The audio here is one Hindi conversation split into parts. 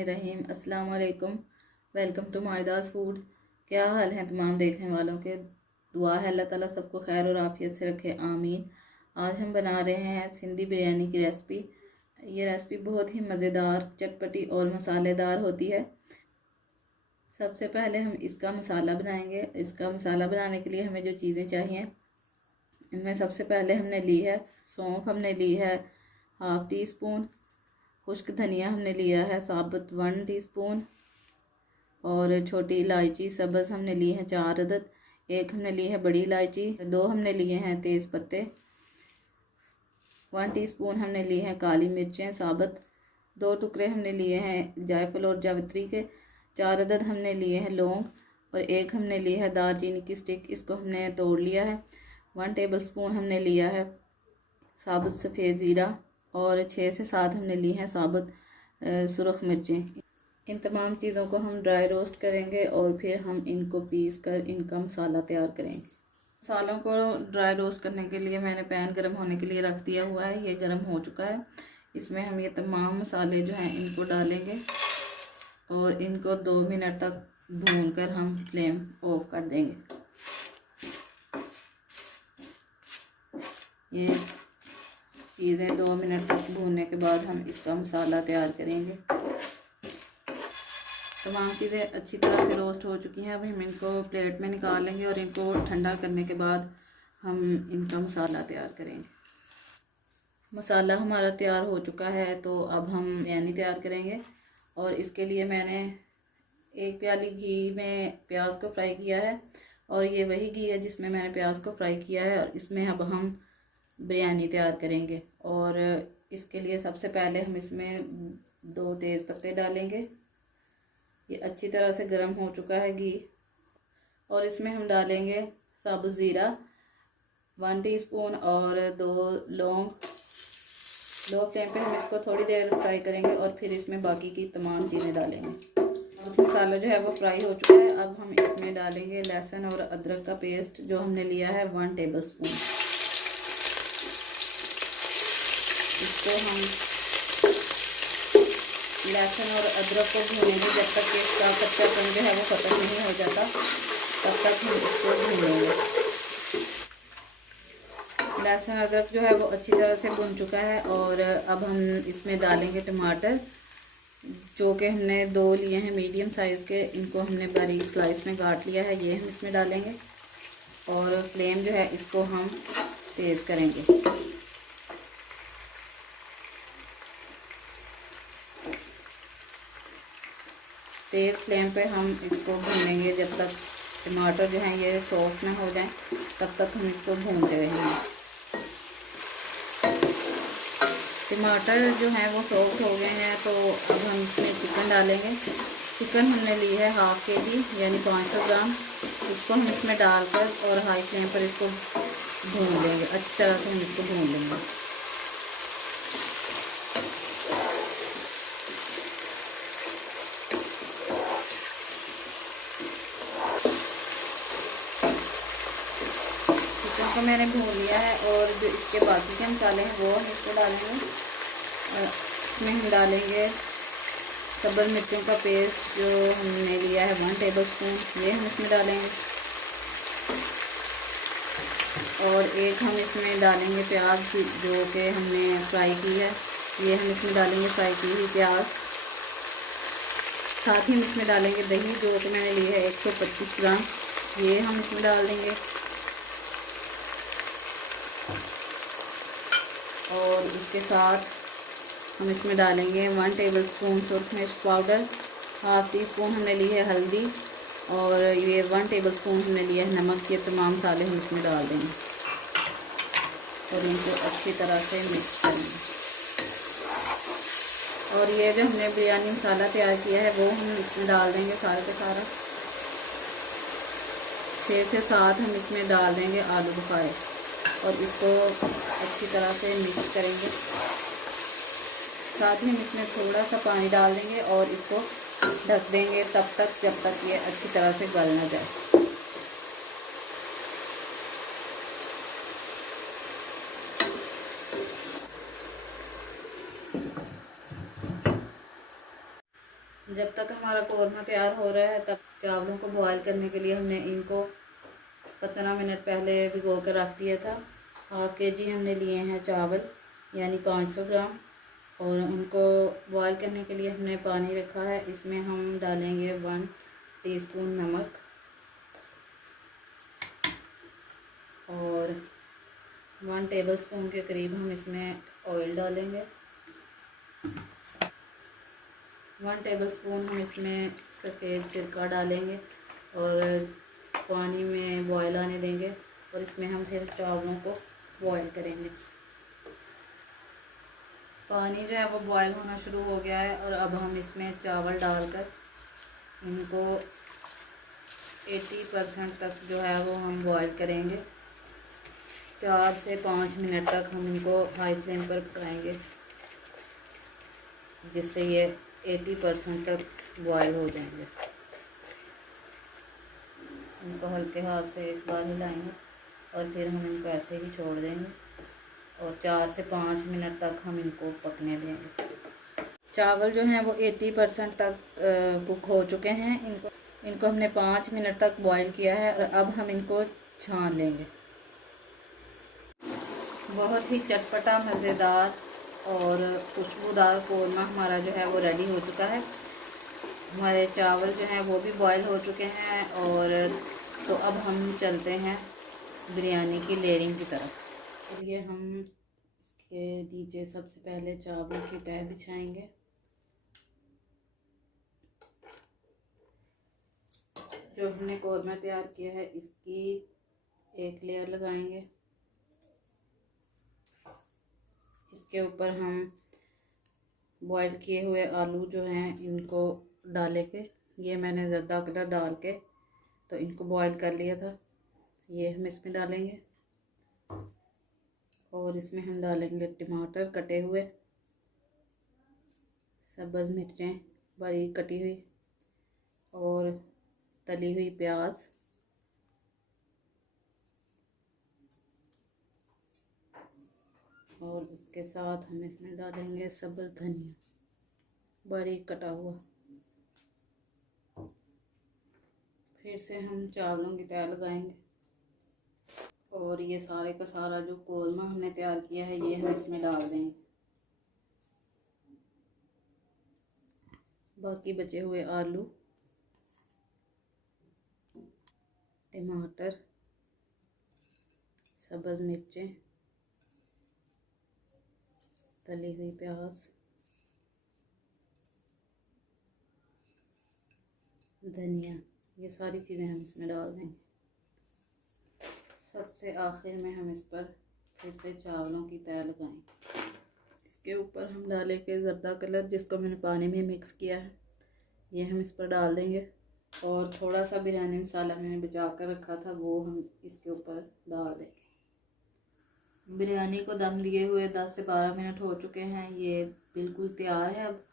बिस्मिल्लाहिर्रहमानिर्रहीम। अस्सलाम वालेकुम। वेलकम टू मायदास फूड। क्या हाल है तमाम देखने वालों के? दुआ है अल्लाह ताला सबको खैर और आफियत से रखे, आमीन। आज हम बना रहे हैं सिंधी बिरयानी की रेसिपी। ये रेसिपी बहुत ही मज़ेदार, चटपटी और मसालेदार होती है। सबसे पहले हम इसका मसाला बनाएंगे। इसका मसाला बनाने के लिए हमें जो चीज़ें चाहिए, इनमें सबसे पहले हमने ली है सौंफ, हमने ली है 1/2 टीस्पून। खुश्क धनिया हमने लिया है साबुत 1 टीस्पून। और छोटी इलायची सब्ज़ हमने ली है 4 अदद। एक हमने ली है बड़ी इलायची। 2 हमने लिए हैं तेज़ पत्ते। 1 टीस्पून हमने लिए हैं काली मिर्चें साबुत। 2 टुकड़े हमने लिए हैं जायफल और जावित्री के। 4 अदद हमने लिए हैं लौंग। और एक हमने ली है दालचीनी की स्टिक, इसको हमने तोड़ लिया है। 1 टेबलस्पून हमने लिया है साबुत सफ़ेद ज़ीरा। और 6 से 7 हमने ली हैं साबुत सुरख मिर्चें। इन तमाम चीज़ों को हम ड्राई रोस्ट करेंगे और फिर हम इनको पीस कर इनका मसाला तैयार करेंगे। मसालों को ड्राई रोस्ट करने के लिए मैंने पैन गर्म होने के लिए रख दिया हुआ है। ये गर्म हो चुका है। इसमें हम ये तमाम मसाले जो हैं इनको डालेंगे और इनको 2 मिनट तक भून कर हम फ्लेम ऑफ कर देंगे। ये चीज़ें 2 मिनट तक भूनने के बाद हम इसका मसाला तैयार करेंगे। तमाम चीज़ें अच्छी तरह से रोस्ट हो चुकी हैं। अब हम इनको प्लेट में निकाल लेंगे और इनको ठंडा करने के बाद हम इनका मसाला तैयार करेंगे। मसाला हमारा तैयार हो चुका है, तो अब हम बिरयानी तैयार करेंगे। और इसके लिए मैंने 1 प्याली घी में प्याज को फ्राई किया है। और ये वही घी है जिसमें मैंने प्याज को फ्राई किया है। और इसमें अब हम बिरयानी तैयार करेंगे। और इसके लिए सबसे पहले हम इसमें 2 तेज़ पत्ते डालेंगे। ये अच्छी तरह से गर्म हो चुका है घी। और इसमें हम डालेंगे साबुत ज़ीरा 1 टीस्पून और 2 लौंग। लो फ्लेम पे हम इसको थोड़ी देर फ्राई करेंगे और फिर इसमें बाकी की तमाम चीज़ें डालेंगे। मसाला जो है वो फ्राई हो चुका है। अब हम इसमें डालेंगे लहसुन और अदरक का पेस्ट जो हमने लिया है 1 टेबलस्पून। इसको हम लहसुन और अदरक को भूनेंगे जब तक कि इसका कच्चापन जो है वो ख़त्म नहीं हो जाता, तब तक हम इसको भूनेंगे। लहसुन अदरक जो है वो अच्छी तरह से भुन चुका है। और अब हम इसमें डालेंगे टमाटर, जो कि हमने 2 लिए हैं मीडियम साइज़ के। इनको हमने बारीक स्लाइस में काट लिया है। ये हम इसमें डालेंगे और फ्लेम जो है इसको हम तेज़ करेंगे। तेज़ फ्लेम पे हम इसको भूनेंगे जब तक टमाटर जो हैं ये सॉफ्ट ना हो जाएं, तब तक हम इसको भूनते रहेंगे। टमाटर जो हैं वो सॉफ्ट हो गए हैं, तो अब हम इसमें चिकन डालेंगे। चिकन हमने ली है 1/2 kg यानी 500 ग्राम। इसको हम इसमें डालकर और हाई फ्लेम पर इसको भून लेंगे। अच्छी तरह से हम इसको भून लेंगे। को मैंने भून लिया है। और जो इसके बाकी के मसाले हैं वो हम इसको डालेंगे। इसमें हम डालेंगे सब्ज़ मिर्चों का पेस्ट जो हमने लिया है 1 टेबलस्पून, ये हम इसमें डालेंगे। और एक हम इसमें डालेंगे प्याज जो कि हमने फ्राई की है, ये हम इसमें डालेंगे फ्राई की हुई प्याज। साथ ही हम इसमें डालेंगे दही जो कि मैंने ली है 125 ग्राम, ये हम इसमें डाल देंगे। और इसके साथ हम इसमें डालेंगे 1 टेबलस्पून सुरख मिर्च पाउडर। 1/2 टीस्पून हमने ली है हल्दी। और ये 1 टेबलस्पून हमने लिया है नमक। ये तमाम मसाले हम इसमें डाल देंगे और इनको अच्छी तरह से मिक्स करेंगे। और ये जो हमने बिरयानी मसाला तैयार किया है वो हम इसमें डाल देंगे सारा का सारा। 6 से 7 हम इसमें डाल देंगे आलू बुखारे और इसको अच्छी तरह से मिक्स करेंगे। साथ ही हम इसमें थोड़ा सा पानी डाल देंगे और इसको ढक देंगे तब तक जब तक ये अच्छी तरह से गल ना जाए। जब तक हमारा कौरमा तैयार हो रहा है तब चावलों को बॉयल करने के लिए हमने इनको 15 मिनट पहले भिगो कर रख दिया था। हाफ kg हमने लिए हैं चावल यानी 500 ग्राम, और उनको बॉयल करने के लिए हमने पानी रखा है। इसमें हम डालेंगे 1 टीस्पून नमक और 1 टेबलस्पून के करीब हम इसमें ऑयल डालेंगे। 1 टेबलस्पून हम इसमें सफ़ेद सिरका डालेंगे और पानी में बॉयल आने देंगे, और इसमें हम फिर चावलों को बॉयल करेंगे। पानी जो है वो बॉयल होना शुरू हो गया है, और अब हम इसमें चावल डालकर इनको 80% तक जो है वो हम बॉयल करेंगे। 4 से 5 मिनट तक हम इनको हाई फ्लेम पर पकाएंगे, जिससे ये 80% तक बॉयल हो जाएंगे। इनको हल्के हाथ से एक बार हिलाएंगे और फिर हम इनको ऐसे ही छोड़ देंगे, और 4 से 5 मिनट तक हम इनको पकने देंगे। चावल जो हैं वो 80% तक कुक हो चुके हैं। इनको हमने 5 मिनट तक बॉईल किया है, और अब हम इनको छान लेंगे। बहुत ही चटपटा, मज़ेदार और खुशबूदार कौरमा हमारा जो है वो रेडी हो चुका है। हमारे चावल जो हैं वो भी बॉईल हो चुके हैं, और तो अब हम चलते हैं बिरयानी की लेयरिंग की तरफ। चलिए हम इसके नीचे सबसे पहले चावल की तह बिछाएंगे। जो हमने कौरमा तैयार किया है इसकी एक लेयर लगाएंगे। इसके ऊपर हम बॉईल किए हुए आलू जो हैं इनको डालेंगे। ये मैंने ज़र्दा कलर डाल के तो इनको बॉईल कर लिया था, ये हम इसमें डालेंगे। और इसमें हम डालेंगे टमाटर कटे हुए, सब्ज़ मिर्चें बारीक कटी हुई, और तली हुई प्याज, और उसके साथ हम इसमें डालेंगे सब्ज़ धनिया बारीक कटा हुआ। फिर से हम चावलों की तह लगाएंगे, और ये सारे का सारा जो कौरमा हमने तैयार किया है ये हम इसमें डाल देंगे। बाकी बचे हुए आलू, टमाटर, सब्ज़ मिर्चें, तली हुई प्याज, धनिया, ये सारी चीज़ें हम इसमें डाल देंगे। सबसे आखिर में हम इस पर फिर से चावलों की तह लगाएंगे। इसके ऊपर हम डालेंगे ज़र्दा कलर, जिसको मैंने पानी में मिक्स किया है, ये हम इस पर डाल देंगे। और थोड़ा सा बिरयानी मसाला मैंने बचा कर रखा था, वो हम इसके ऊपर डाल देंगे। बिरयानी को दम दिए हुए 10 से 12 मिनट हो चुके हैं, ये बिल्कुल तैयार है। अब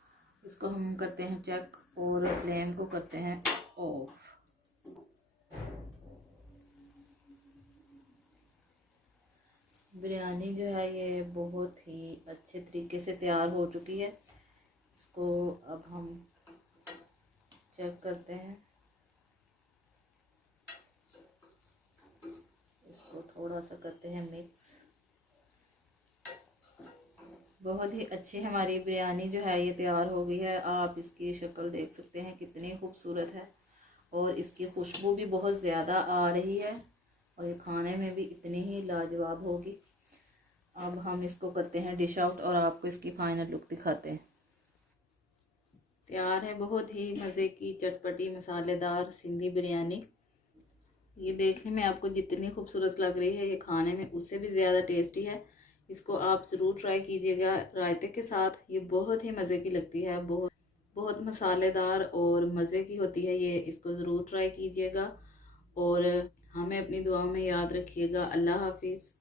इसको हम करते हैं चेक, और फ्लेम को करते हैं ऑफ। बिरयानी जो है ये बहुत ही अच्छे तरीके से तैयार हो चुकी है। इसको अब हम चेक करते हैं। इसको थोड़ा सा करते हैं मिक्स। बहुत ही अच्छी हमारी बिरयानी जो है ये तैयार हो गई है। आप इसकी शक्ल देख सकते हैं कितनी खूबसूरत है, और इसकी खुशबू भी बहुत ज़्यादा आ रही है, और ये खाने में भी इतनी ही लाजवाब होगी। अब हम इसको करते हैं डिश आउट, और आपको इसकी फाइनल लुक दिखाते हैं। तैयार है बहुत ही मज़े की चटपटी मसालेदार सिंधी बिरयानी। ये देखने में आपको जितनी खूबसूरत लग रही है, ये खाने में उससे भी ज़्यादा टेस्टी है। इसको आप ज़रूर ट्राई कीजिएगा रायते के साथ। ये बहुत ही मज़े की लगती है, बहुत बहुत मसालेदार और मज़े की होती है ये। इसको ज़रूर ट्राई कीजिएगा, और हमें अपनी दुआओं में याद रखिएगा। अल्लाह हाफिज़।